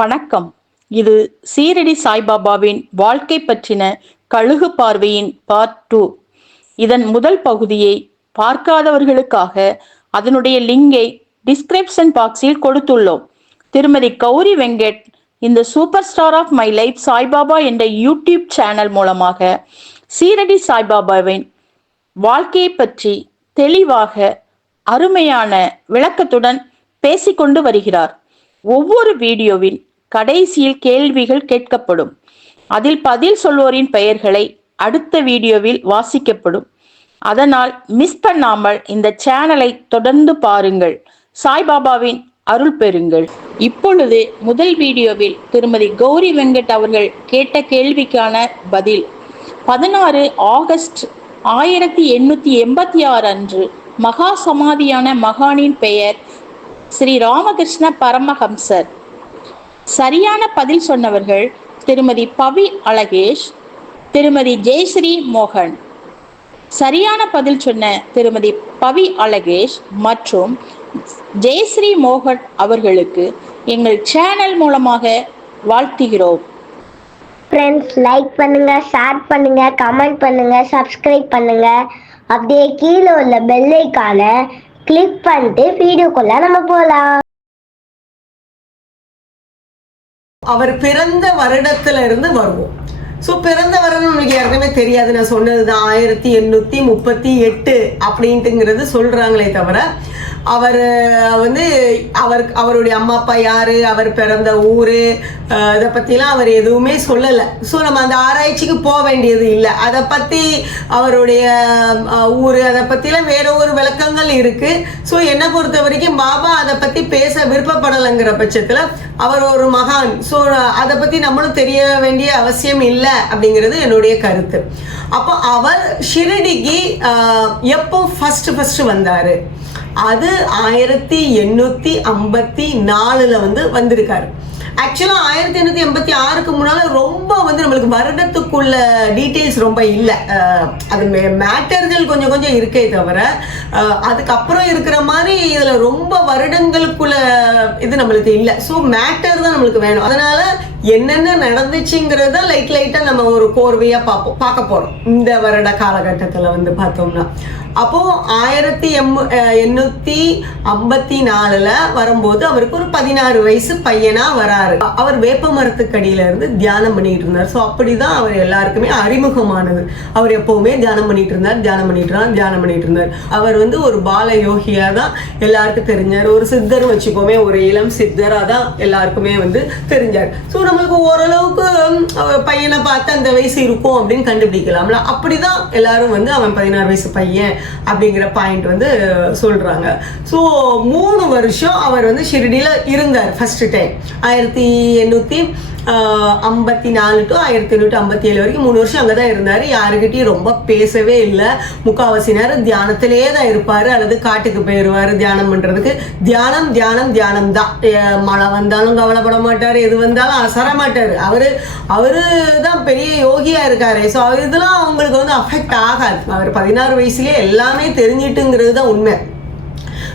வணக்கம். இது சீரடி சாய்பாபாவின் வாழ்க்கை பற்றின கழுகு பார்வையின் பார்ட் 2. இதன் முதல் பகுதியை பார்க்காதவர்களுக்காக அதனுடைய லிங்கை டிஸ்கிரிப்ஷன் பாக்ஸில் கொடுத்துள்ளோம். திருமதி கௌரி வெங்கட் இந்த super star of my life Saibaba என்ற யூடியூப் சேனல் மூலமாக சீரடி சாய்பாபாவின் வாழ்க்கையை பற்றி தெளிவாக அருமையான விளக்கத்துடன் பேசிக்கொண்டு வருகிறார். ஒவ்வொரு வீடியோவில் கடைசியில் கேள்விகள் கேட்கப்படும். அதில் பதில் சொல்வோரின் பெயர்களை அடுத்த வீடியோவில் வாசிக்கப்படும். அதனால் மிஸ் பண்ணாமல் இந்த சேனலை தொடர்ந்து பாருங்கள். சாய்பாபாவின் அருள் பெறுங்கள். இப்பொழுது முதல் வீடியோவில் திருமதி கௌரி வெங்கட் அவர்கள் கேட்ட கேள்விக்கான பதில். 16 ஆகஸ்ட் 1886 அன்று மகா சமாதியான மகானின் பெயர் ஸ்ரீ ராமகிருஷ்ண பரமஹம்சர். சரியான பதில் சொன்னவர்கள் திருமதி பவி அழகேஷ், திருமதி ஜெயஸ்ரீ மோகன். சரியான பதில் சொன்ன திருமதி பவி அழகேஷ் மற்றும் ஜெயஸ்ரீ மோகன் அவர்களுக்கு எங்கள் சேனல் மூலமாக வாழ்த்துகிறோம். ஃப்ரெண்ட்ஸ், லைக் பண்ணுங்க, ஷேர் பண்ணுங்க, கமெண்ட் பண்ணுங்க, சப்ஸ்கிரைப் பண்ணுங்க. அப்படியே கீழே உள்ள பெல் ஐகானை கிளிக் பண்ணிட்டு வீடியோக்குள்ள நம்ம போலாம். அவர் பிறந்த வருடத்துல இருந்து வருவோம். ஸோ பிறந்த வருடம் நம்மளுக்கு ஏற்கனவே தெரியாது. நான் சொன்னதுதான் 1838 அப்படின்ட்டுங்கிறது சொல்றாங்களே தவிர அவர் வந்து அவருடைய அம்மா அப்பா யாரு, அவர் பிறந்த ஊரு, இதை பற்றிலாம் அவர் எதுவுமே சொல்லலை. ஸோ நம்ம அந்த ஆராய்ச்சிக்கு போக வேண்டியது இல்லை. அதை பற்றி அவருடைய ஊர் அதை பற்றிலாம் வேற ஒரு விளக்கங்கள் இருக்குது. ஸோ என்னை பொறுத்த வரைக்கும் பாபா அதை பற்றி பேச விருப்பப்படலைங்கிற பட்சத்தில் அவர் ஒரு மகான். ஸோ அதை பற்றி நம்மளும் தெரிய வேண்டிய அவசியம் இல்லை அப்படிங்கிறது என்னுடைய கருத்து. அப்போ அவர் ஷிரடிக்கு எப்போ ஃபர்ஸ்ட் வந்தார், அது 1854 வந்து வந்திருக்காரு. ஆக்சுவலாக 1886க்கு முன்னால் ரொம்ப வந்து நம்மளுக்கு வருடத்துக்குள்ள டீட்டெயில்ஸ் ரொம்ப இல்லை. அது மேட்டர்கள் கொஞ்சம் கொஞ்சம் இருக்கே தவிர அதுக்கப்புறம் இருக்கிற மாதிரி இதில் ரொம்ப வருடங்களுக்குள்ள இது நம்மளுக்கு இல்லை. ஸோ மேட்டர் தான் நம்மளுக்கு வேணும். அதனால என்னென்ன நடந்துச்சுங்கிறத லைட்டாக நம்ம ஒரு கோர்வையாக பார்க்க போகிறோம் இந்த வருட காலகட்டத்தில் வந்து பார்த்தோம்னா. அப்போது 1854 வரும்போது அவருக்கு ஒரு 16 வயசு பையனாக வராரு. அவர் வேப்ப மரத்துக்கடியில இருந்து தியானம் பண்ணிட்டு இருந்தார். ஸோ அப்படிதான் அவர் எல்லாருக்குமே அறிமுகமானது. அவர் எப்பவுமே தியானம் பண்ணிட்டு இருந்தார். அவர் வந்து ஒரு பால யோகியா தான் எல்லாருக்கும் தெரிஞ்சார். ஒரு சித்தர் வச்சுக்கோமே, ஒரு இளம் சித்தரா தான் எல்லாருக்குமே வந்து தெரிஞ்சார். ஸோ நம்மளுக்கு ஓரளவுக்கு பையனை பார்த்து அந்த வயசு இருக்கும் அப்படின்னு கண்டுபிடிக்கலாம்ல. அப்படிதான் எல்லாரும் வந்து அவன் 16 வயசு பையன் அப்படிங்கிற பாயிண்ட் வந்து சொல்றாங்க. ஸோ 3 வருஷம் அவர் வந்து ஷிரடியில இருந்தார். ஃபர்ஸ்ட் டைம் 1854 to 1857 வரைக்கும் 3 வருஷம் அங்கதான் இருந்தாரு. யாருக்கிட்டையும் ரொம்ப பேசவே இல்லை. முக்காவாசி நேரம் தியானத்திலேயே தான் இருப்பாரு, அல்லது காட்டுக்கு போயிடுவாரு தியானம் பண்றதுக்கு. தியானம் தான். மழை வந்தாலும் கவலைப்பட மாட்டாரு, எது வந்தாலும் அசர மாட்டாரு. அவரு தான் பெரிய யோகியா இருக்காரு. ஸோ இதெல்லாம் அவங்களுக்கு வந்து அஃபெக்ட் ஆகாது. அவர் 16 வயசுலயே எல்லாமே தெரிஞ்சிட்டுங்கிறது தான் உண்மை.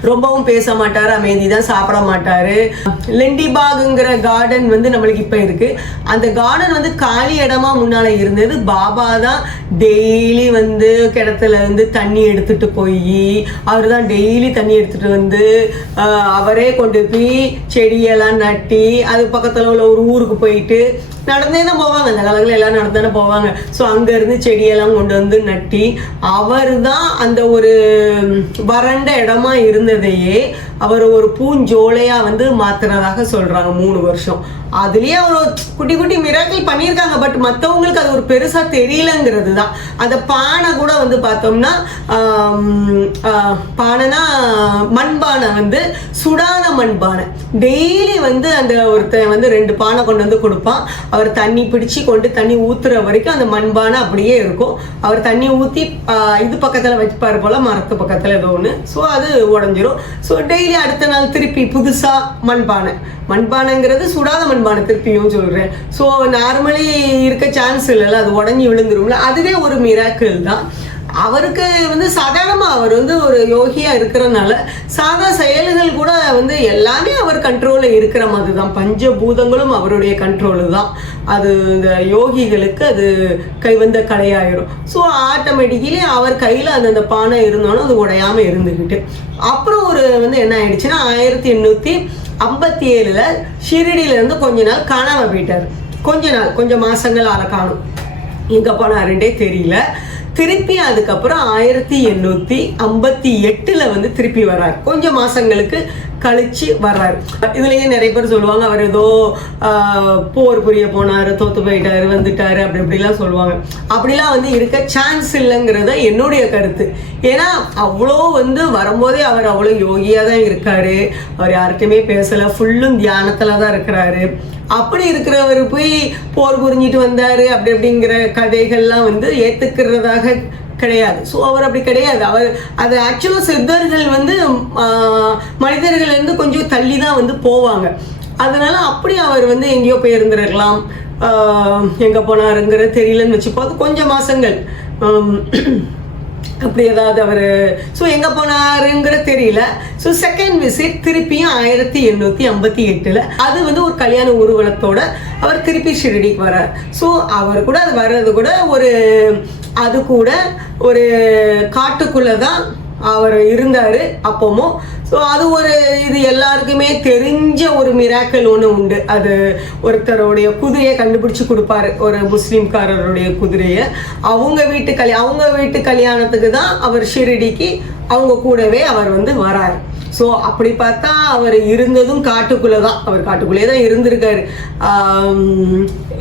ரொம்பவும் பேச மாட்டாரு, அமைதி தான், சாப்பிட மாட்டாரு. லெண்டிபாகுங்கிற கார்டன் வந்து நம்மளுக்கு இப்ப இருக்கு. அந்த கார்டன் வந்து காலி இடமா முன்னால இருந்தது. பாபா தான் டெய்லி வந்து கிணத்துல இருந்து தண்ணி எடுத்துட்டு போய் அவர் தான் டெய்லி தண்ணி எடுத்துட்டு வந்து அவரே கொண்டு போய் செடியெல்லாம் நட்டி அது பக்கத்துல உள்ள ஒரு ஊருக்கு போயிட்டு நடந்தே தான் போவாங்க. அந்த காலங்களில் எல்லாம் நடந்தானே போவாங்க. ஸோ அங்கேருந்து செடியெல்லாம் கொண்டு வந்து நட்டி அவர் தான் அந்த ஒரு வறண்ட இடமா இருந்ததையே அவர் ஒரு பூஞ்சோலையாக வந்து மாற்றினதாக சொல்கிறாங்க 3 வருஷம். அதுலேயே அவர் குட்டி குட்டி மிராக்கிள் பண்ணியிருக்காங்க. பட் மற்றவங்களுக்கு அது ஒரு பெருசாக தெரியலங்கிறது தான். அந்த பானை கூட வந்து பார்த்தோம்னா பானைனா மண்பானை வந்து சுடான மண்பானை. டெய்லி வந்து அந்த ஒருத்தன் வந்து 2 பானை கொண்டு வந்து கொடுப்பான். அவர் தண்ணி பிடிச்சி கொண்டு தண்ணி ஊத்துற வரைக்கும் அந்த மண்பானை அப்படியே இருக்கும். அவர் தண்ணி ஊற்றி இது பக்கத்தில் வச்சுப்பாரு போல, மரத்து பக்கத்தில் ஏதோ ஒன்று. ஸோ அது உடஞ்சிரும். ஸோ டெய்லி அடுத்த நாள் திருப்பி புதுசாக மண்பானைங்கிறது சுடாத மண்பானை திருப்பியும் சொல்கிறேன். ஸோ நார்மலி இருக்க சான்ஸ் இல்லைல்ல, அது உடஞ்சி விழுந்துரும்ல. அதுவே ஒரு மிராக்கிள் தான். அவருக்கு வந்து சாதாரணமாக அவர் வந்து ஒரு யோகியா இருக்கிறனால சாதா செயல்கள் கூட வந்து எல்லாமே அவர் கண்ட்ரோலில் இருக்கிற மாதிரி தான். பஞ்சபூதங்களும் அவருடைய கண்ட்ரோலு தான். அது இந்த யோகிகளுக்கு அது கைவந்த கலையாயிரும். ஸோ ஆட்டோமேட்டிக்கலி அவர் கையில் அந்த பானை இருந்தோன்னு அது உடையாமல் இருந்துக்கிட்டு அப்புறம் ஒரு வந்து என்ன ஆயிடுச்சுன்னா 1857 ஷிரடியிலேருந்து கொஞ்ச நாள் காணாமல் போயிட்டார். கொஞ்சம் மாசங்கள் ஆளை காணும், எங்கே போனாருன்றே தெரியல. திருப்பி அதுக்கப்புறம் 1858 வந்து திருப்பி வர்றாரு. கொஞ்சம் மாசங்களுக்கு கழிச்சு வர்றாரு. இதுலயே நிறைய பேர் சொல்லுவாங்க அவர் ஏதோ போர் புரிய போனாரு, தோத்து போயிட்டாரு, வந்துட்டாரு, அப்படி இப்படிலாம் சொல்லுவாங்க. அப்படிலாம் வந்து இருக்க சான்ஸ் இல்லைங்கிறத என்னுடைய கருத்து. ஏன்னா அவ்வளோ வந்து வரும்போதே அவர் அவ்வளோ யோகியா தான் இருக்காரு. அவர் யார்கிட்டயுமே பேசல, ஃபுல்லும் தியானத்துல தான் இருக்கிறாரு. அப்படி இருக்கிறவர் போய் போர் புரிஞ்சிட்டு வந்தாரு அப்படி அப்படிங்கிற கதைகள்லாம் வந்து ஏத்துக்கிறதாக கிடையாது. ஸோ அவர் அப்படி கிடையாது. அவர் அது ஆக்சுவலாக சித்தர்கள் வந்து மனிதர்கள்லேருந்து கொஞ்சம் தள்ளி தான் வந்து போவாங்க. அதனால அப்படி அவர் வந்து எங்கேயோ போயிருந்துருக்கலாம், எங்கே போனாருங்கிறது தெரியலன்னு வச்சுப்போம். அது கொஞ்சம் மாசங்கள் அப்படி ஏதாவது அவர் ஸோ எங்கே போனாருங்கிற தெரியல. ஸோ செகண்ட் விசிட் திருப்பியும் 1858 அது வந்து ஒரு கல்யாண ஊர்வலத்தோட அவர் திருப்பி ஷிரடிக்கு வர்றார். ஸோ அவர் கூட அது வர்றது கூட அது கூட ஒரு காட்டுக்குள்ளே தான் அவர் இருந்தார் அப்பவும். ஸோ அது இது எல்லாருக்குமே தெரிஞ்ச ஒரு மிராக்கல் ஒன்று உண்டு. அது ஒருத்தருடைய குதிரையை கண்டுபிடிச்சு கொடுப்பாரு, ஒரு முஸ்லீம்காரருடைய குதிரையை. அவங்க வீட்டு கல்யாணத்துக்கு தான் அவர் ஷிரடிக்கு அவங்க கூடவே அவர் வந்து வராரு. ஸோ அப்படி பார்த்தா அவர் இருந்ததும் காட்டுக்குள்ளே தான், அவர் காட்டுக்குள்ளே தான் இருந்திருக்காரு.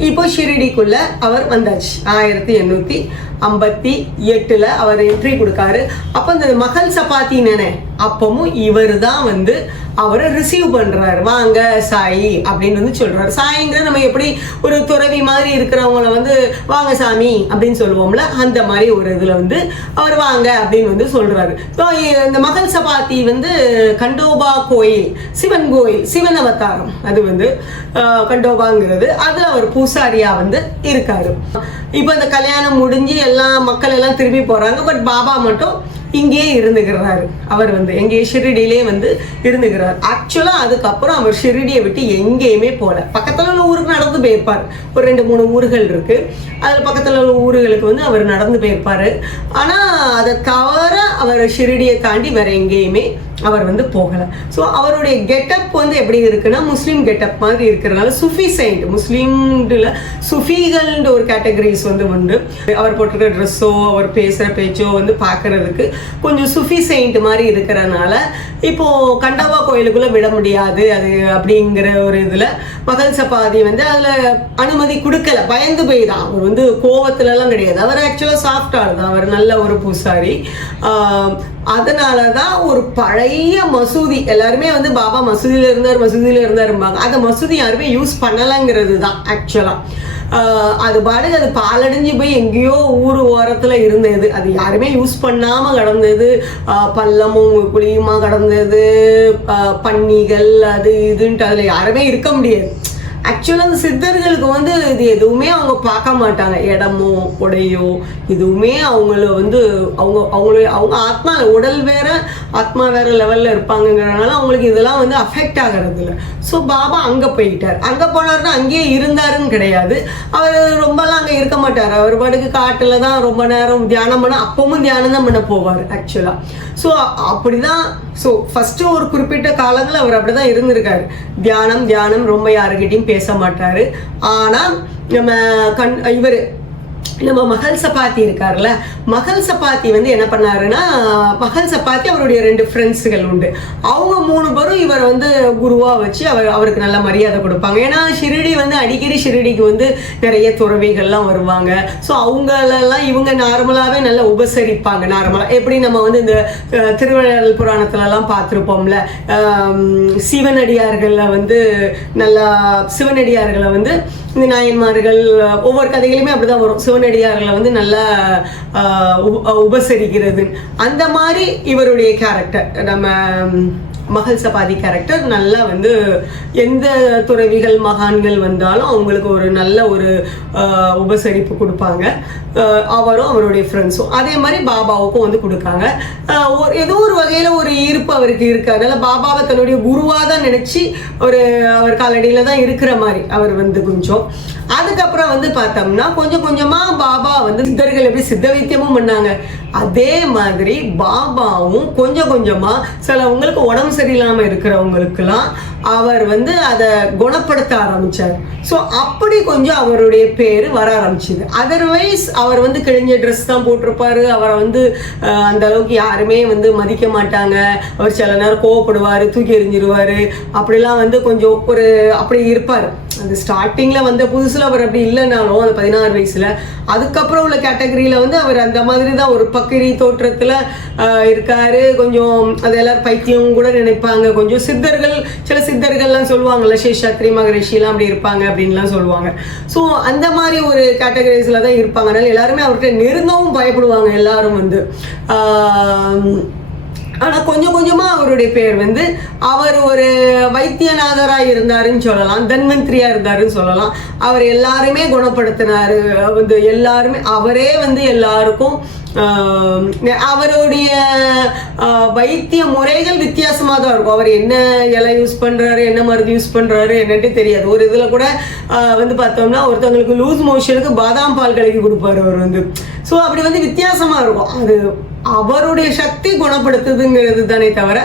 இப்போ ஷிரடிக்குள்ள அவர் வந்தாச்சு 1858 அவர் என்ட்ரி கொடுக்காரு. அப்போ இந்த மகள் சப்பாத்தின்னு அப்பவும் இவர் தான் வந்து அவரை ரிசீவ் பண்றாரு. வாங்க சாயி அப்படின்னு வந்து சொல்றாரு. சாயிங்கிற நம்ம எப்படி ஒரு துறவி மாதிரி இருக்கிறவங்கள வந்து வாங்க சாமி அப்படின்னு சொல்லுவோம்ல, அந்த மாதிரி ஒரு இதுல வந்து அவர் வாங்க அப்படின்னு வந்து சொல்றாரு. இந்த மகள் சப்பாத்தி வந்து கண்டோபா கோயில், சிவன் கோயில், சிவன் அவதாரம். அது வந்து கண்டோபாங்கிறது அது அவர் பூசாரியா வந்து இருக்காரு. இப்போ இந்த கல்யாணம் முடிஞ்சு எல்லா மக்கள் எல்லாம் திரும்பி போறாங்க. பட் பாபா மட்டும் இங்கேயே இருந்துக்கிறாரு. அவர் வந்து எங்கே ஷிரடியிலே வந்து இருந்துக்கிறார். ஆக்சுவலா அதுக்கப்புறம் அவர் ஷிரடியை விட்டு எங்கேயுமே போல. பக்கத்துல உள்ள ஊருக்கு நடந்து போயிருப்பார். ஒரு 2-3 ஊர்கள் இருக்கு, அதுல பக்கத்துல உள்ள ஊர்களுக்கு வந்து அவர் நடந்து போயிருப்பாரு. ஆனா அதை தவிர அவர் ஷிரடியை தாண்டி வேற எங்கேயுமே அவர் வந்து போகல. ஸோ அவருடைய கெட்டப் வந்து எப்படி இருக்குன்னா முஸ்லீம் கெட்டப் மாதிரி இருக்கிறதுனால சுஃபி சைண்ட், முஸ்லீம்ல சுஃபிகள்ன்ற ஒரு கேட்டகரிஸ் வந்து உண்டு. அவர் போட்டிருக்கிற ட்ரெஸ்ஸோ அவர் பேசுகிற பேச்சோ வந்து பார்க்கறதுக்கு கொஞ்சம் சுஃபி சைண்ட் மாதிரி இருக்கிறனால இப்போ கண்டோபா கோயிலுக்குள்ள விட முடியாது அது அப்படிங்கிற ஒரு இதில் மகள் சப்பாத்தி வந்து அதில் அனுமதி கொடுக்கல. பயந்து போய் தான். அவர் வந்து கோவத்துலலாம் கிடையாது. அவர் ஆக்சுவலாக சாஃப்ட் ஆள் தான். அவர் நல்ல ஒரு பூசாரி. அதனால தான் ஒரு பழைய மசூதி, எல்லாருமே வந்து பாபா மசூதியில் இருந்தாரும்பாங்க. அந்த மசூதி யாருமே யூஸ் பண்ணலைங்கிறது தான் ஆக்சுவலாக. அது பாட்டுக்கு அது பாலடைஞ்சு போய் எங்கேயோ ஊர் ஓரத்தில் இருந்தது. அது யாருமே யூஸ் பண்ணாமல் கடந்தது. பள்ளமும் குழியுமா கடந்தது, பன்னிகள் அது இதுன்ட்டு அதில் யாருமே இருக்க முடியாது. ஆக்சுவலாக அந்த சித்தர்களுக்கு வந்து இது எதுவுமே அவங்க பார்க்க மாட்டாங்க. இடமோ உடையோ எதுவுமே அவங்கள வந்து அவங்க ஆத்மா, உடல் வேற ஆத்மா வேற லெவலில் இருப்பாங்கங்கிறனால அவங்களுக்கு இதெல்லாம் வந்து அஃபெக்ட் ஆகிறது இல்லை. ஸோ பாபா அங்கே போயிட்டார். அங்கே போனார்னா அங்கேயே இருந்தாருன்னு கிடையாது. அவர் ரொம்பலாம் அங்கே இருக்க மாட்டார். அவர் பாட்டுக்கு காட்டில் தான் ரொம்ப நேரம் தியானம் பண்ண, அப்பவும் தியானம் தான் பண்ண போவார் ஆக்சுவலாக. ஸோ அப்படிதான். ஸோ ஃபஸ்ட்டு ஒரு குறிப்பிட்ட காலங்கள் அவர் அப்படி தான் இருந்திருக்காரு. தியானம் ரொம்ப யாருக்கிட்டையும் பேச மாட்டாரு. ஆனால் நம்ம மகள் சப்பாத்தி இருக்காருல்ல, மகள் சப்பாத்தி வந்து என்ன பண்ணாருன்னா, மகள் சப்பாத்தி அவருடைய 2 ஃப்ரெண்ட்ஸுகள் உண்டு. அவங்க 3 பேரும் இவர் வந்து குருவா வச்சு அவருக்கு நல்ல மரியாதை கொடுப்பாங்க. ஏன்னா ஷிரடி வந்து அடிக்கடி ஷிரடிக்கு வந்து நிறைய துறவிகள்லாம் வருவாங்க. ஸோ அவங்களெல்லாம் இவங்க நார்மலாகவே நல்லா உபசரிப்பாங்க. நார்மலாக எப்படி நம்ம வந்து இந்த திருவிழாடல் புராணத்துலலாம் பார்த்துருப்போம்ல, சிவனடியார்களை வந்து நல்லா சிவனடியார்களை வந்து இந்த நாயன்மார்கள் ஒவ்வொரு கதைகளுமே அப்படிதான் வரும். சிவனடியார்களை வந்து நல்லா உபசரிக்கிறது. அந்த மாதிரி இவருடைய கேரக்டர் நம்ம மகள் சபாதி கேரக்டர் நல்லா வந்து எந்த துறவிகள் மகான்கள் வந்தாலும் அவங்களுக்கு ஒரு நல்ல ஒரு உபசரிப்பு கொடுப்பாங்க. அவரும் அவருடைய ஃப்ரெண்ட்ஸும் அதே மாதிரி பாபாவுக்கும் வந்து கொடுக்காங்க. ஏதோ ஒரு வகையில் ஒரு ஈர்ப்பு அவருக்கு இருக்கு. அதனால பாபாவை தன்னுடைய குருவாக தான் நினைச்சு அவர் காலடியில் தான் இருக்கிற மாதிரி அவர் வந்து கொஞ்சம். அதுக்கப்புறம் வந்து பார்த்தோம்னா கொஞ்சம் கொஞ்சமாக பாபா வந்து சித்தர்கள் எப்படி சித்த வைத்தியமும் பண்ணாங்க, அதே மாதிரி பாபாவும் கொஞ்சம் கொஞ்சமாக சிலவங்களுக்கு உடம்பு சரியில்லாமல் இருக்கிறவங்களுக்கெல்லாம் அவர் வந்து அதை குணப்படுத்த ஆரம்பித்தார். ஸோ அப்படி கொஞ்சம் அவருடைய பேர் வர ஆரம்பிச்சுது. அதர்வைஸ் அவர் வந்து கிழிஞ்ச ட்ரெஸ் தான் போட்டிருப்பாரு. அவரை வந்து அந்த அளவுக்கு யாருமே வந்து மதிக்க மாட்டாங்க. அவர் சில நேரம் கோவப்படுவார், தூக்கி எறிஞ்சிருவார், அப்படிலாம் வந்து கொஞ்சம் ஒரு அப்படி இருப்பார். அந்த ஸ்டார்டிங்கில் வந்த புதுசில் அவர் அப்படி இல்லைனாலும் அந்த 16 வயசில் அதுக்கப்புறம் உள்ள கேட்டகரியில் வந்து அவர் அந்த மாதிரி தான் ஒரு பக்கிரி தோற்றத்தில் இருக்கார். கொஞ்சம் அது எல்லாரும் பைத்தியம் கூட நினைப்பாங்க. கொஞ்சம் சில சித்தர்கள்லாம் சொல்லுவாங்கல்ல, சேஷாத்ரி மகரிஷிலாம் அப்படி இருப்பாங்க அப்படின்லாம் சொல்லுவாங்க. ஸோ அந்த மாதிரி ஒரு கேட்டகரிஸில் தான் இருப்பாங்க. அதனால எல்லாருமே அவர்கிட்ட நெருங்கவும் பயப்படுவாங்க எல்லாரும் வந்து. ஆனால் கொஞ்சம் கொஞ்சமாக அவருடைய பேர் வந்து அவர் ஒரு வைத்தியநாதராக இருந்தாருன்னு சொல்லலாம், தன்வந்திரியாக இருந்தாருன்னு சொல்லலாம். அவர் எல்லாருமே குணப்படுத்தினார். வந்து எல்லாருமே அவரே வந்து எல்லாருக்கும் அவருடைய வைத்திய முறைகள் வித்தியாசமாக தான் இருக்கும். அவர் என்ன இலை யூஸ் பண்ணுறாரு, என்ன மருந்து யூஸ் பண்ணுறாரு என்னட்டு தெரியாது. ஒரு இதில் கூட வந்து பார்த்தோம்னா ஒருத்தவங்களுக்கு லூஸ் மோஷனுக்கு பாதாம் பால் கலக்கி கொடுப்பாரு அவர் வந்து. ஸோ அப்படி வந்து வித்தியாசமாக இருக்கும். அது அவருடைய சக்தி குணப்படுத்துதுங்கிறது தானே தவிர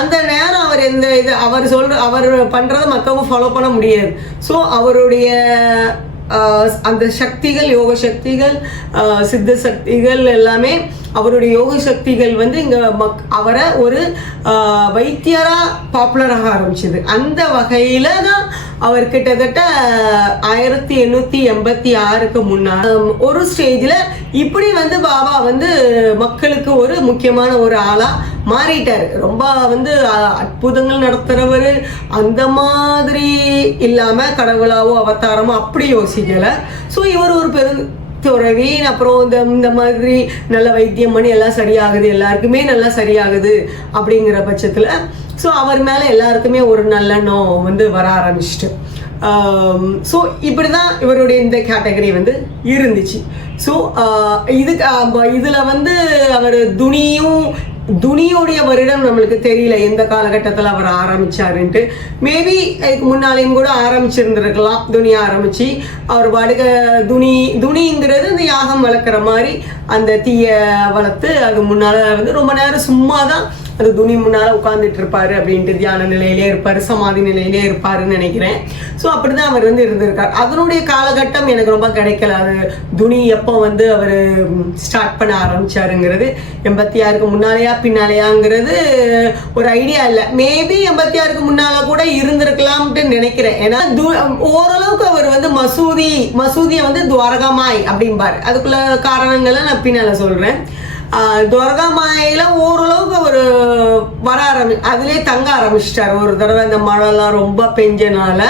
அந்த நேரம் அவர் எந்த இது அவர் பண்ணுறதை மக்களும் ஃபாலோ பண்ண முடியாது. ஸோ அவருடைய அந்த சக்திகள், யோக சக்திகள், சித்த சக்திகள் எல்லாமே அவருடைய யோக சக்திகள் வந்து இங்கே அவரை ஒரு வைத்தியராக பாப்புலராக ஆரம்பிச்சது. அந்த வகையில் தான் அவர் கிட்டத்தட்ட 1886க்கு முன்னாடி ஒரு ஸ்டேஜில் இப்படி வந்து பாபா வந்து மக்களுக்கு ஒரு முக்கியமான ஒரு ஆளாக மாறிட்டார். ரொம்ப வந்து அற்புதங்கள் நடத்துகிறவர் அந்த மாதிரி இல்லாமல் கடவுளாவோ அவதாரமோ அப்படி யோசிக்கலை. ஸோ இவர் ஒரு துறவி. அப்புறம் இந்த மாதிரி நல்ல வைத்தியம் பண்ணி எல்லாம் சரியாகுது, எல்லாருக்குமே நல்லா சரியாகுது அப்படிங்கிற பட்சத்தில் ஸோ அவர் மேலே எல்லாருக்குமே ஒரு நல்லெண்ணம் வந்து வர ஆரம்பிச்சிட்டு. ஸோ இப்படி தான் இவருடைய இந்த கேட்டகரி வந்து இருந்துச்சு. ஸோ இதில் வந்து அவர் துணியோடைய வருடம் நம்மளுக்கு தெரியல எந்த காலகட்டத்தில் அவர் ஆரம்பிச்சாருன்ட்டு. மேபி இதுக்கு முன்னாலேயும் கூட ஆரம்பிச்சிருந்துருக்கலாம். துணியை ஆரம்பித்து அவர் பாடுக துணிங்கிறது இந்த யாகம் வளர்க்குற மாதிரி அந்த தீயை வளர்த்து அது முன்னால் வந்து ரொம்ப நேரம் சும்மா தான் அது துணி முன்னால் உட்காந்துட்டு இருப்பாரு அப்படின்ட்டு தியான நிலையிலே இருப்பார், சமாதி நிலையிலே இருப்பாருன்னு நினைக்கிறேன். ஸோ அப்படி தான் அவர் வந்து இருந்திருக்கார். அதனுடைய காலகட்டம் எனக்கு ரொம்ப கிடைக்கல. அது துணி எப்போ வந்து அவர் ஸ்டார்ட் பண்ண ஆரம்பிச்சாருங்கிறது 86க்கு முன்னாலேயா பின்னாலேயாங்கிறது ஒரு ஐடியா இல்லை. மேபி 86க்கு முன்னால கூட இருந்திருக்கலாம்ட்டு நினைக்கிறேன். ஏன்னா ஓரளவுக்கு அவர் வந்து மசூதியை வந்து துவாரகாமாய் அப்படிம்பார். அதுக்குள்ள காரணங்களை நான் பின்னால சொல்கிறேன். துவாரகாமாயில ஓரளவுக்கு அவர் அதுலேயே தங்க ஆரம்பிச்சிட்டார். ஒரு தடவை இந்த மழைலாம் ரொம்ப பெஞ்சனால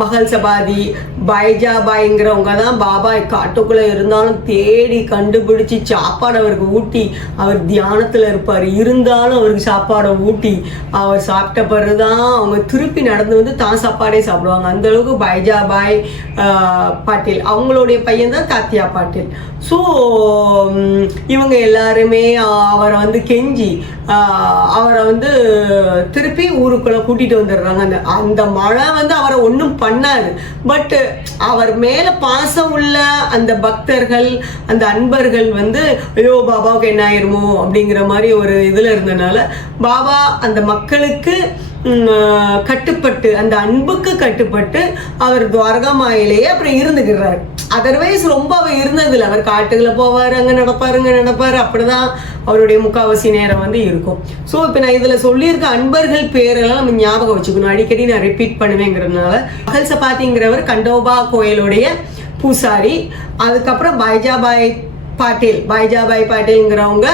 மகள் சபாதி பைஜாபாய்ங்கிறவங்க தான் பாபா காட்டுக்குள்ளே இருந்தாலும் தேடி கண்டுபிடிச்சி சாப்பாடு அவருக்கு ஊட்டி, அவர் தியானத்தில் இருப்பார் இருந்தாலும் அவருக்கு சாப்பாடை ஊட்டி அவர் சாப்பிட்ட பிறகு தான் அவங்க திருப்பி நடந்து வந்து தான் சாப்பாடே சாப்பிடுவாங்க. அந்தளவுக்கு பைஜாபாய் பாட்டீல் அவங்களுடைய பையன் தான் தாத்தியா பாட்டீல். ஸோ இவங்க எல்லாருமே அவரை வந்து கெஞ்சி அவரை வந்து திருப்பி ஊருக்குள்ளே கூட்டிகிட்டு வந்துடுறாங்க. அந்த மழை வந்து அவரை ஒன்றும் பண்ணாது. பட் அவர் மேலே பாசம் உள்ள அந்த பக்தர்கள், அந்த அன்பர்கள் வந்து ஐயோ பாபாவுக்கு என்ன ஆயிருமோ அப்படிங்கிற மாதிரி ஒரு இதில் இருந்தனால பாபா அந்த மக்களுக்கு கட்டுப்பட்டு, அந்த அன்புக்கு கட்டுப்பட்டு அவர் துவாரகாமாயிலேயே அப்புறம் இருந்துக்கிறார். அதர்வைஸ் ரொம்ப அவர் இருந்ததில்லை. அவர் காட்டுகளை போவார், அங்கே நடப்பார், அப்படிதான் அவருடைய முக்காவாசி நேரம் வந்து இருக்கும். ஸோ இப்போ நான் இதில் சொல்லியிருக்க அன்பர்கள் பேரெல்லாம் நம்ம ஞாபகம் வச்சுக்கணும். அடிக்கடி நான் ரிப்பீட் பண்ணுவேங்கிறதுனால மகள் சபாதிங்கிறவர் கண்டோபா கோயிலுடைய பூசாரி. அதுக்கப்புறம் பைஜாபாய் பாட்டேல், பைஜாபாய் பாட்டேல்ங்கிறவங்க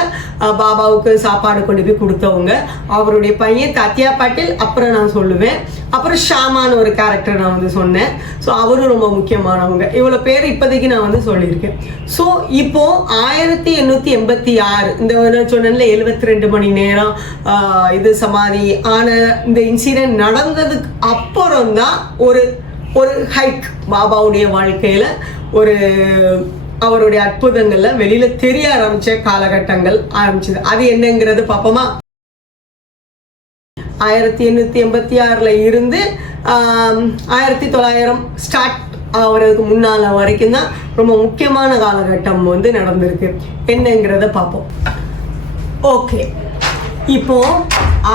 பாபாவுக்கு சாப்பாடு கொண்டு போய் கொடுத்தவங்க. அவருடைய பையன் தாத்தியா பாட்டேல் அப்புறம் நான் சொல்லுவேன். அப்புறம் ஷாமான்னு ஒரு கேரக்டர் நான் வந்து சொன்னேன். ஸோ அவரும் ரொம்ப முக்கியமானவங்க. இவ்வளோ பேர் இப்போதைக்கு நான் வந்து சொல்லியிருக்கேன். ஸோ இப்போ 1886 இந்த சொன்னேன்ல 72 மணி நேரம் இது சமாதி ஆன இந்த இன்சிடென்ட் நடந்ததுக்கு அப்புறம் தான் ஒரு ஹைக் பாபாவுடைய வாழ்க்கையில ஒரு அவருடைய அற்புதங்கள்ல வெளியில தெரிய ஆரம்பிச்ச காலகட்டங்கள் ஆரம்பிச்சது. அது என்னங்கிறது பார்ப்போமா? 1886 இருந்து 1900 ஸ்டார்ட் ஆகிறதுக்கு முன்னால வரைக்கும் தான் ரொம்ப முக்கியமான காலகட்டம் வந்து நடந்திருக்கு. என்னங்கிறத பார்ப்போம். ஓகே, இப்போ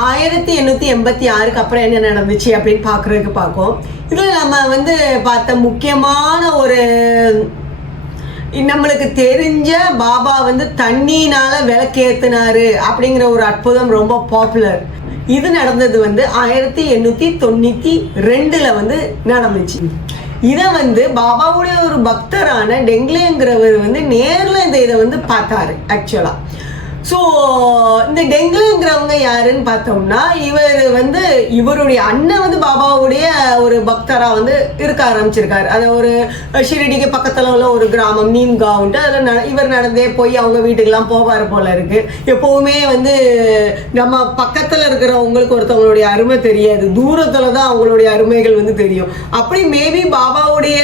1886 அப்புறம் என்ன நடந்துச்சு அப்படின்னு பார்க்குறதுக்கு பார்ப்போம். இதில் நம்ம வந்து பார்த்த முக்கியமான ஒரு நம்மளுக்கு தெரிஞ்ச பாபா வந்து தண்ணினால விளக்கேற்றினாரு அப்படிங்கிற ஒரு அற்புதம் ரொம்ப பாப்புலர். இது நடந்தது வந்து 1892 வந்து நடந்துச்சு. இதை வந்து பாபாவுடைய ஒரு பக்தரான டெங்லேங்கிறவர் வந்து நேரில் இதை வந்து பார்த்தாரு ஆக்சுவலா. ஸோ இந்த டெங்லேங்கிறவங்க யாருன்னு பார்த்தோம்னா இவர் வந்து இவருடைய அண்ணன் வந்து பாபாவுடைய ஒரு பக்தராக வந்து இருக்க ஆரம்பிச்சிருக்காரு. அது ஒரு ஷிரடிக்கு பக்கத்தில் உள்ள ஒரு கிராமம் நீம்காவுன்ட்டு அதில் இவர் நடந்தே போய் அவங்க வீட்டுக்கெல்லாம் போவார் போல இருக்கு. எப்போவுமே வந்து நம்ம பக்கத்தில் இருக்கிறவங்களுக்கு ஒருத்தவங்களுடைய அருமை தெரியாது, தூரத்தில் தான் அவங்களுடைய அருமைகள் வந்து தெரியும். அப்படி மேபி பாபாவுடைய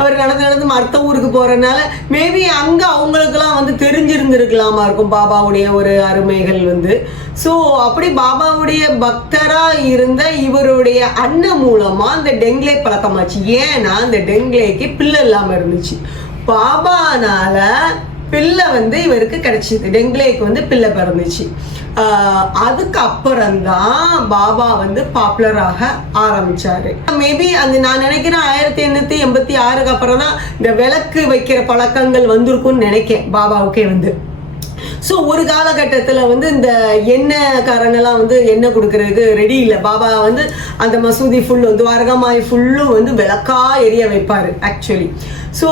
அவர் நடந்து அடுத்த ஊருக்கு போகிறதுனால மேபி அங்கே அவங்களுக்கெல்லாம் வந்து தெரிஞ்சிருந்துருக்கலாமா இருக்கும் பாபாவுடைய ஒரு அருமைகள் வந்து. ஸோ அப்படி பாபாவுடைய பக்தரா இருந்த இவருடைய அண்ணன் மூலமா அந்த டெங்லே பழக்கமாச்சு. ஏன்னா அந்த டெங்லேக்கு பிள்ளை இல்லாம இருந்துச்சு. பாபானால பிள்ளை வந்து இவருக்கு கிடைச்சிது, டெங்லேக்கு வந்து பிள்ளை பிறந்துச்சு. அதுக்கப்புறம்தான் பாபா வந்து பாப்புலராக ஆரம்பிச்சாரு. மேபி அந்த நான் நினைக்கிறேன் 1886 அப்புறம் தான் இந்த விளக்கு வைக்கிற பழக்கங்கள் வந்திருக்கும்னு நினைக்கிறேன் பாபாவுக்கே வந்து. ஸோ ஒரு காலகட்டத்தில் வந்து இந்த எண்ணெய்காரங்கெல்லாம் வந்து எண்ணெய் கொடுக்கறதுக்கு ரெடி இல்லை. பாபா வந்து அந்த மசூதி ஃபுல்லு துவாரகமாய் ஃபுல்லும் வந்து விளக்கா எரிய வைப்பார் ஆக்சுவலி. ஸோ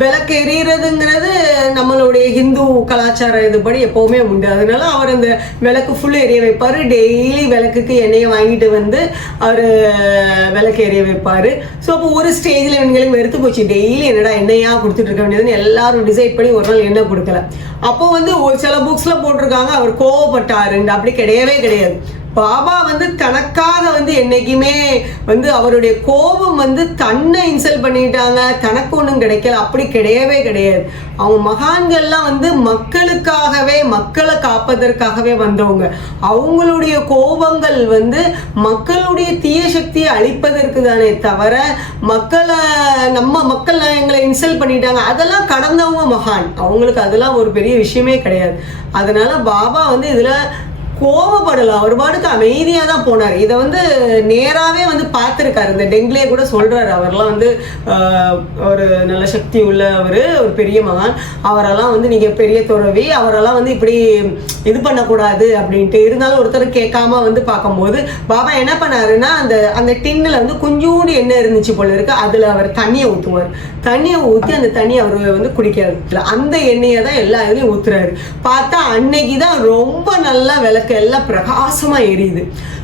விளக்கு எரியறதுங்கிறது நம்மளுடைய ஹிந்து கலாச்சார இதுபடி எப்போவுமே உண்டு. அதனால அவர் அந்த விளக்கு ஃபுல்லு எரிய வைப்பார். டெய்லி விளக்குக்கு எண்ணெயை வாங்கிட்டு வந்து அவர் விளக்கு எரிய வைப்பார். ஸோ அப்போ ஒரு ஸ்டேஜில் இவங்களுக்கு வெறுத்து போச்சு, டெய்லி என்னடா எண்ணெயாக கொடுத்துட்டு இருக்க வேண்டியதுன்னு எல்லாரும் டிசைட் பண்ணி ஒரு நாள் எண்ணெய் கொடுக்கல. அப்போ வந்து ஒரு சில புக்ஸ்ல போட்டிருக்காங்க அவர் கோவப்பட்டாருன்னு. அப்படி கிடையவே கிடையாது. பாபா வந்து தனக்காக வந்து என்னைக்குமே வந்து அவருடைய கோபம் வந்து தன்னை இன்சல்ட் பண்ணிட்டாங்க, தனக்கு ஒன்றும் கிடைக்கல, அப்படி கிடையவே கிடையாது. அவங்க மகான்கள்லாம் வந்து மக்களுக்காகவே, மக்களை காப்பதற்காகவே வந்தவங்க. அவங்களுடைய கோபங்கள் வந்து மக்களுடைய தீய சக்தியை அழிப்பதற்கு தானே தவிர நம்ம மக்கள் எங்களை இன்சல்ட் பண்ணிட்டாங்க அதெல்லாம் கடந்தவங்க மகான். அவங்களுக்கு அதெல்லாம் ஒரு பெரிய விஷயமே கிடையாது. அதனால பாபா வந்து இதுல கோபப்படல, அவர் பாட்டுக்கு அமைதியாக தான் போனார். இதை வந்து நேராகவே வந்து பார்த்துருக்காரு. இந்த டெங்லே கூட சொல்கிறார், அவரெல்லாம் வந்து ஒரு நல்ல சக்தி உள்ள ஒரு பெரிய மகான், அவரெல்லாம் வந்து நீங்கள் பெரிய துறவி, அவரெல்லாம் வந்து இப்படி இது பண்ணக்கூடாது அப்படின்ட்டு. இருந்தாலும் ஒருத்தர் கேட்காம வந்து பார்க்கும்போது பாபா என்ன பண்ணாருன்னா அந்த டின்னில் வந்து கொஞ்சோண்டு எண்ணெய் இருந்துச்சு போல இருக்கு, அதில் அவர் தண்ணியை ஊற்றுவார். தண்ணியை ஊற்றி அந்த தண்ணியை அவர் வந்து குடிக்காது, அந்த எண்ணெயை தான் எல்லா இதுலையும் ஊற்றுறாரு. பார்த்தா அன்னைக்கு தான் ரொம்ப நல்லா விளக்கு எல்லாம் பிரகாசமா எரியுது.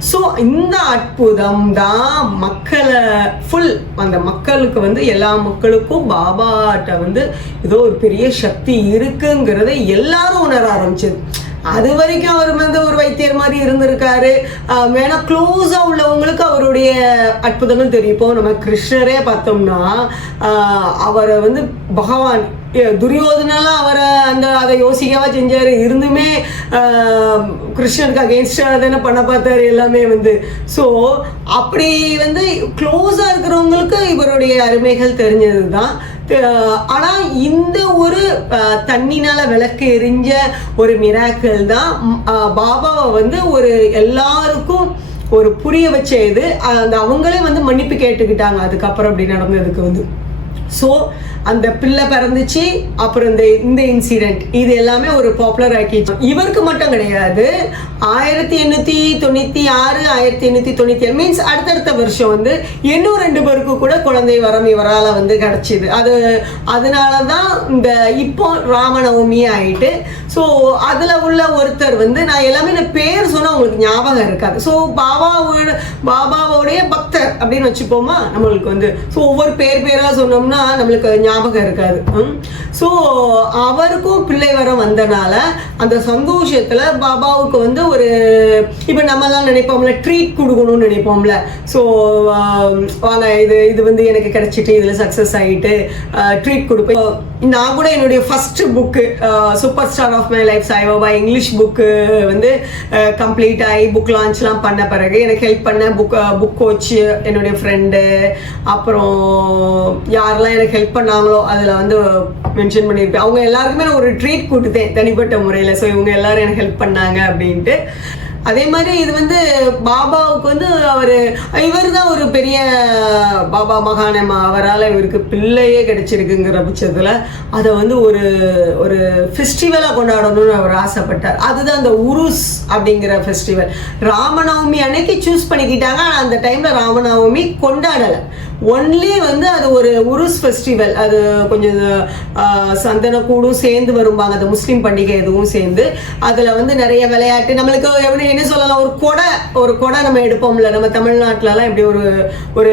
ஸோ இந்த அற்புதம் தான் மக்களை ஃபுல் அந்த மக்களுக்கு வந்து எல்லா மக்களுக்கும் பாபாட்ட வந்து ஏதோ ஒரு பெரிய சக்தி இருக்குங்கிறத எல்லாரும் உணர ஆரம்பிச்சது. அது வரைக்கும் அவர் வந்து ஒரு வைத்தியர் மாதிரி இருந்திருக்காரு. வேணா க்ளோஸா உள்ளவங்களுக்கு அவருடைய அற்புதங்கள் தெரியும். இப்போ நம்ம கிருஷ்ணரே பார்த்தோம்னா அவரை வந்து பகவான் துரியோதனாலாம் அவரை அதை யோசிக்கவா செஞ்சாரு. இருந்துமே கிருஷ்ணனுக்கு அகெயின்ஸ்டா தானே பண்ண பார்த்தாரு எல்லாமே வந்து. ஸோ அப்படி வந்து க்ளோஸா இருக்கிறவங்களுக்கு இவருடைய அருமைகள் தெரிஞ்சது தான். ஆனா இந்த ஒரு தண்ணினால விளக்கு எரிஞ்ச ஒரு மிராக்கிள் தான் பாபாவை வந்து ஒரு எல்லாருக்கும் ஒரு புரிய வச்ச இது. அவங்களே வந்து மன்னிப்பு கேட்டுக்கிட்டாங்க அதுக்கப்புறம் அப்படி நடந்ததுக்கு வந்து. ஸோ அந்த பிள்ளை பிறந்துச்சு, அப்புறம் இந்த இன்சிடென்ட் இது எல்லாமே ஒரு பாப்புலர் ஆக்கிச்சு. இவருக்கு மட்டும் கிடையாது, 1896 1897 மீன்ஸ் அடுத்தடுத்த வருஷம் வந்து இன்னும் 2 பேருக்கு கூட குழந்தை வரம் இவரால் வந்து கிடைச்சிது. அதனால தான் இந்த இப்போ ராமநவமி ஆயிட்டு. ஸோ அதில் உள்ள ஒருத்தர் வந்து நான் எல்லாமே இந்த பேர் சொன்னால் உங்களுக்கு ஞாபகம் இருக்காது. ஸோ பாபாவோடைய பக்தர் அப்படின்னு வச்சுப்போமா நம்மளுக்கு வந்து. ஸோ ஒவ்வொரு பேராக சொன்னோம்னா நம்மளுக்கு ஞாபகம் இருக்காது. ஸோ அவருக்கும் பிள்ளை வரம் வந்தனால அந்த சந்தோஷத்தில் பாபாவுக்கு வந்து ஒரு இப்போ நம்மலாம் நினைப்போம்ல, ட்ரீட் கொடுக்கணும்னு நினைப்போம்ல. ஸோ வாங்க இது வந்து எனக்கு கிடைச்சிட்டு இதில் சக்ஸஸ் ஆகிட்டு ட்ரீட் கொடுப்பேன். நான் கூட என்னுடைய first book super star of my life Saibaba English book வந்து கம்ப்ளீட் ஆகி புக் லான்ச்லாம் பண்ண பிறகு எனக்கு ஹெல்ப் பண்ண புக் கோச் என்னுடைய ஃப்ரெண்டு, அப்புறம் யாரெல்லாம் எனக்கு ஹெல்ப் பண்ணாங்களோ அதில் வந்து மென்ஷன் பண்ணியிருப்பேன். அவங்க எல்லாருக்குமே நான் ஒரு ட்ரீட் கொடுத்தேன் தனிப்பட்ட முறையில். ஸோ இவங்க எல்லாரும் எனக்கு ஹெல்ப் பண்ணாங்க அப்படின்ட்டு. அதே மாதிரி இது வந்து பாபாவுக்கு வந்து இவர் தான் ஒரு பெரிய பாபா மகானமா, அவரால் இவருக்கு பிள்ளையே கிடைச்சிருக்குங்கிற பட்சத்தில் அதை வந்து ஒரு ஃபெஸ்டிவலாக கொண்டாடணும்னு அவர் ஆசைப்பட்டார். அதுதான் அந்த உருஸ் அப்படிங்கிற ஃபெஸ்டிவல். ராமநவமி அன்னைக்கு சூஸ் பண்ணிக்கிட்டாங்க. ஆனால் அந்த டைமில் ராமநவமி கொண்டாடலை. ஒன்லி வந்து அது ஒரு உருஸ் ஃபெஸ்டிவல். அது கொஞ்சம் சந்தன கூடும் சேர்ந்து வரும்பாங்க, அந்த முஸ்லீம் பண்டிகை எதுவும் சேர்ந்து. அதில் வந்து நிறைய விளையாட்டு, நம்மளுக்கு என்ன சொல்லலாம், ஒரு கொடை நம்ம எடுப்போம்ல நம்ம தமிழ்நாட்டிலலாம் எப்படி ஒரு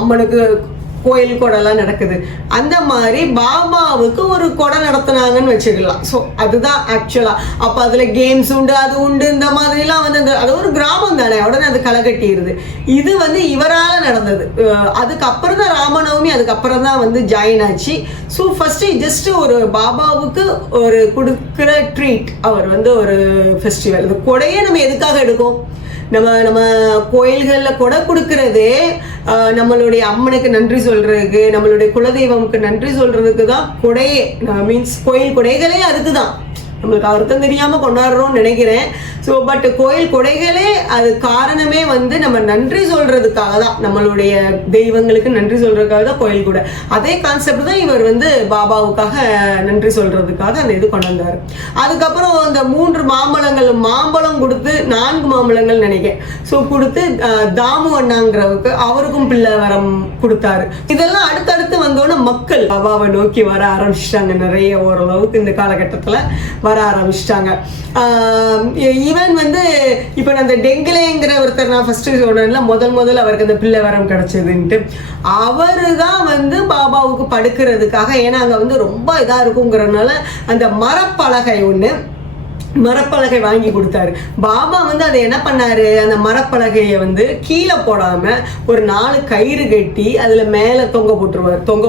அம்மனுக்கு கோயில் கொடைலாம் நடக்குது, அந்த மாதிரி பாபாவுக்கு ஒரு கொடை நடத்தினாங்கன்னு வச்சுக்கலாம். ஸோ அதுதான் ஆக்சுவலாக. அப்போ அதில் கேம்ஸ் உண்டு, அது உண்டு, இந்த மாதிரிலாம் வந்து அது ஒரு கிராமம் தானே, உடனே அது களை கட்டிடுது. இது வந்து இவரால் நடந்தது. அதுக்கப்புறம் தான் ராமநவமி, அதுக்கப்புறம் தான் வந்து ஜாயின் ஆச்சு. ஸோ ஃபஸ்ட்டு ஜஸ்ட் ஒரு பாபாவுக்கு ஒரு கொடுக்குற ட்ரீட், அவர் வந்து ஒரு ஃபெஸ்டிவல். இது கொடையே நம்ம எதுக்காக எடுக்கும்? நம்ம கோயில்களில் கொடை கொடுக்கறதே நம்மளுடைய அம்மனுக்கு நன்றி சொல்றதுக்கு, நம்மளுடைய குலதெய்வமுக்கு நன்றி சொல்றதுக்கு தான் கொடையே. மீன்ஸ் கோயில் கொடைகளே அதுக்கு தான். நம்மளுக்கு அர்த்தம் தெரியாமல் கொண்டாடுறோம்னு நினைக்கிறேன். ஸோ பட் கோயில் கொடைகளே அது காரணமே வந்து நம்ம நன்றி சொல்றதுக்காக தான், நம்மளுடைய தெய்வங்களுக்கு நன்றி சொல்றதுக்காக தான் கோயில் கூட. அதே கான்செப்ட் தான் இவர் வந்து பாபாவுக்காக நன்றி சொல்றதுக்காக அந்த இது கொண்டு வந்தார். அதுக்கப்புறம் அந்த 3 மாம்பழம் கொடுத்து 4 மாம்பழங்கள் நினைக்கிறேன். ஸோ கொடுத்து தாமு அண்ணாங்கிறவுக்கு அவருக்கும் பிள்ளை வரம் கொடுத்தாரு. இதெல்லாம் அடுத்தடுத்து வந்தோன்னே மக்கள் பாபாவை நோக்கி வர ஆரம்பிச்சிட்டாங்க. நிறைய ஓரளவுக்கு இந்த காலகட்டத்தில் வர ஆரம்பிச்சிட்டாங்க. ஈவன் வந்து இப்போ அந்த டெங்கிலேங்கிற ஒருத்தர் நான் ஃபர்ஸ்ட் சொன்னேன்ல, முதல் அவருக்கு அந்த பிள்ளை வரம் கிடைச்சதுன்ட்டு, அவரு தான் வந்து பாபாவுக்கு படுக்கிறதுக்காக, ஏன்னா அங்கே வந்து ரொம்ப இதாக இருக்குங்கிறதுனால அந்த மரப்பலகை வாங்கி கொடுத்தாரு. பாபா வந்து அதை என்ன பண்ணாரு, அந்த மரப்பலகையை வந்து கீழே போடாம ஒரு 4 கயிறு கட்டி அதுல மேல தொங்க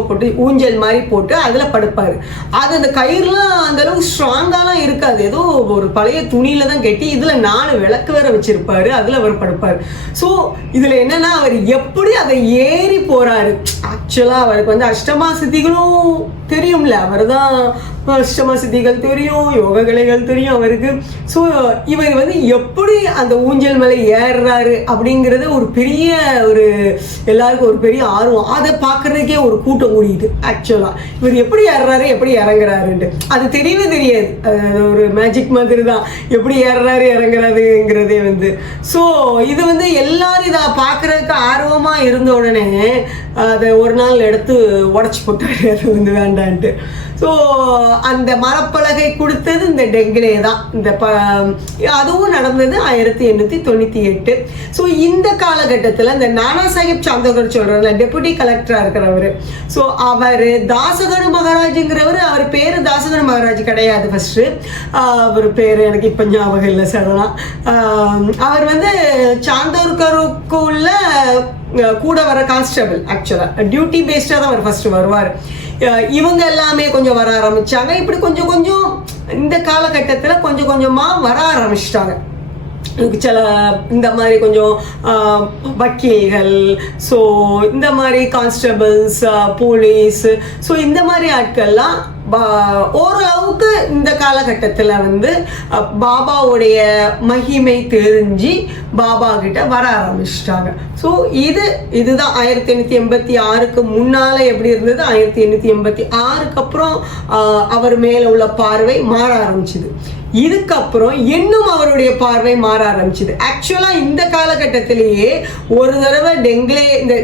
போட்டு ஊஞ்சல் மாதிரி போட்டு அதுல படுப்பாரு. அது அந்த கயிறுலாம் அந்த அளவுக்கு ஸ்ட்ராங்காலாம் இருக்காது, ஏதோ ஒரு பழைய துணியில தான் கட்டி இதுல 4 விளக்கு வேற வச்சிருப்பாரு, அதுல அவர் படுப்பாரு. ஸோ இதுல என்னன்னா அவர் எப்படி அதை ஏறி போறாரு. ஆக்சுவலா அவருக்கு வந்து அஷ்டமா சித்திகளும் தெரியும்ல, அவர் தான் அஷ்டமா சித்திகள் தெரியும், யோக கலைகள் தெரியும் அவருக்கு. ஸோ இவர் வந்து எப்படி அந்த ஊஞ்சல் மேலே ஏறுறாரு அப்படிங்கிறது எல்லாருக்கும் ஒரு பெரிய ஆர்வம். அதை பார்க்கறதுக்கே ஒரு கூட்டம் கூடிட்டு ஆக்சுவலா இவர் எப்படி ஏறுறாரு எப்படி இறங்குறாருன்ட்டு அது தெரியவே தெரியாது. அது ஒரு மேஜிக் மாதிரி தான், எப்படி ஏறுறாரு இறங்குறாருங்கிறதே வந்து. ஸோ இது வந்து எல்லாரும் இதை பார்க்கறதுக்கு ஆர்வமா இருந்த உடனே அதை ஒரு நாள் எடுத்து உடச்சி போட்டாரு, அது வந்து வேண்டான்ட்டு. ஸோ அந்த மரப்பலகை கொடுத்தது இந்த டெங்கிலே தான். அதுவும் நடந்தது 1898. ஸோ இந்த காலகட்டத்தில் இந்த நானா சாஹிப் சாந்தோகர் சொல்றாரு, டெபுட்டி கலெக்டரா இருக்கிறவர். ஸோ அவர் தாசகனு மகாராஜுங்கிறவர், அவர் பேரு தாசகனு மகாராஜ் கிடையாது. ஃபர்ஸ்ட் அவர் பேரு எனக்கு இப்போ ஞாபகம் இல்லை சடனா. அவர் வந்து சாந்தோர்கருக்கு உள்ள கூட வர கான்ஸ்டபிள். ஆக்சுவலாக டியூட்டி பேஸ்டாக தான் அவர் ஃபர்ஸ்ட் வருவார். இவங்க எல்லாமே கொஞ்சம் வர ஆரம்பிச்சாங்க. இப்படி கொஞ்சம் இந்த காலகட்டத்தில் கொஞ்சமாக வர ஆரம்பிச்சிட்டாங்க. சில இந்த மாதிரி கொஞ்சம் வக்கீல்கள், ஸோ இந்த மாதிரி கான்ஸ்டபிள்ஸ், போலீஸ், ஸோ இந்த மாதிரி ஆட்கள்லாம் ஓரளவுக்கு இந்த காலகட்டத்தில் வந்து பாபாவுடைய மகிமை தெரிஞ்சு பாபா கிட்ட வர ஆரம்பிச்சிட்டாங்க. ஸோ இதுதான் 1886க்கு முன்னால எப்படி இருந்தது, 1886க்கு அப்புறம் அவர் மேல உள்ள பார்வை மாற ஆரம்பிச்சுது. இதுக்கப்புறம் இன்னும் அவருடைய பார்வை மாற ஆரம்பிச்சுது. ஆக்சுவலா இந்த காலகட்டத்திலேயே ஒரு தடவை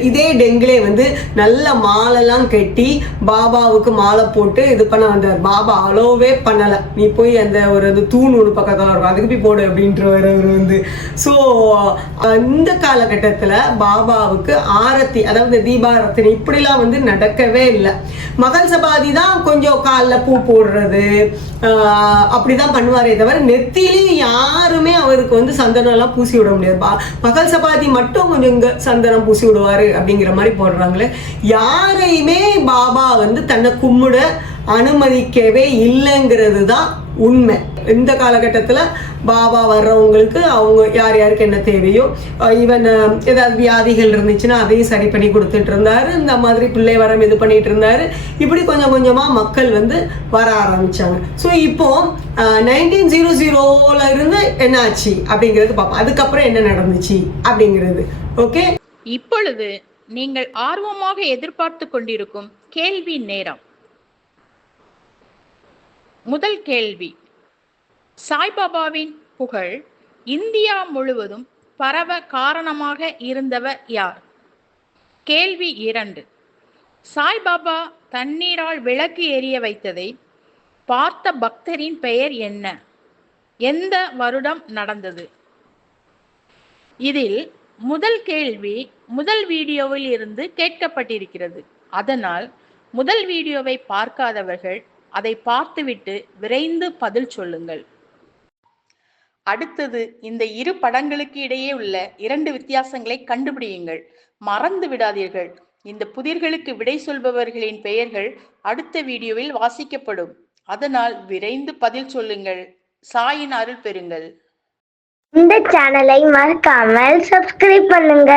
இதே டெங்கிலே வந்து நல்ல மாலைலாம் கட்டி பாபாவுக்கு மாலை போட்டு இது பண்ண வந்தார். பாபா அலோவே பண்ணலை, நீ போய் அந்த ஒரு தூண் ஒன்று பக்கத்தில் வரும் அதுக்கு போய் போடு அப்படின்றவர் அவர் வந்து. ஸோ இந்த காலகட்டத்தில் பாபாவுக்கு ஆரத்தி, அதாவது தீபாரத்தனை இப்படிலாம் வந்து நடக்கவே இல்லை. மகள் சபாதி தான் கொஞ்சம் காலில் பூ போடுறது அப்படிதான் பண்ணுவாரே தவிர நெத்திலையும் யாருமே அவருக்கு வந்து சந்தனம் எல்லாம் பூசி விட முடியாது. மகள் சபாதி மட்டும் கொஞ்சம் இங்க சந்தனம் பூசி விடுவாரு அப்படிங்கிற மாதிரி போடுறாங்களே. யாரையுமே பாபா வந்து தன்னை கும்பிட அனுமதிக்கவே இல்லைங்கிறது தான் உண்மை. இந்த காலகட்டத்தில் பாபா வர்றவங்களுக்கு அவங்க யார் யாருக்கு என்ன தேவையோ, ஈவன் ஏதாவது வியாதிகள் இருந்துச்சுன்னா அதையும் சரி பண்ணி கொடுத்துட்டு இருந்தாரு. இந்த மாதிரி பிள்ளை வரம் இது பண்ணிட்டு இருந்தாரு. இப்படி கொஞ்சம் கொஞ்சமாக மக்கள் வந்து வர ஆரம்பிச்சாங்க. ஸோ இப்போ 1900 இருந்து என்ன ஆச்சு அப்படிங்கிறது பார்ப்போம். அதுக்கப்புறம் என்ன நடந்துச்சு அப்படிங்கிறது. ஓகே, இப்பொழுது நீங்கள் ஆர்வமாக எதிர்பார்த்து கொண்டிருக்கும் கேள்வி நேரம். முதல் கேள்வி, சாய்பாபாவின் புகழ் இந்தியா முழுவதும் பரவ காரணமாக இருந்தவர் யார்? கேள்வி 2, சாய்பாபா தண்ணீரால் விளக்கு எரிய வைத்ததை பார்த்த பக்தரின் பெயர் என்ன? எந்த வருடம் நடந்தது? இதில் முதல் கேள்வி முதல் வீடியோவில் இருந்து கேட்கப்பட்டிருக்கிறது. அதனால் முதல் வீடியோவை பார்க்காதவர்கள் அதை பார்த்துவிட்டு விரைந்து பதில் சொல்லுங்கள். அடுத்தது, இந்த இரு படங்களுக்கு இடையே உள்ள 2 வித்தியாசங்களை கண்டுபிடியுங்கள். மறந்து விடாதீர்கள். இந்த புதிர்களுக்கு விடை சொல்பவர்களின் பெயர்கள் அடுத்த வீடியோவில் வாசிக்கப்படும். அதனால் விரைந்து பதில் சொல்லுங்கள். சாயின் அருள் பெறுங்கள். இந்த சேனலை மறக்காமல் சப்ஸ்கிரைப் பண்ணுங்க.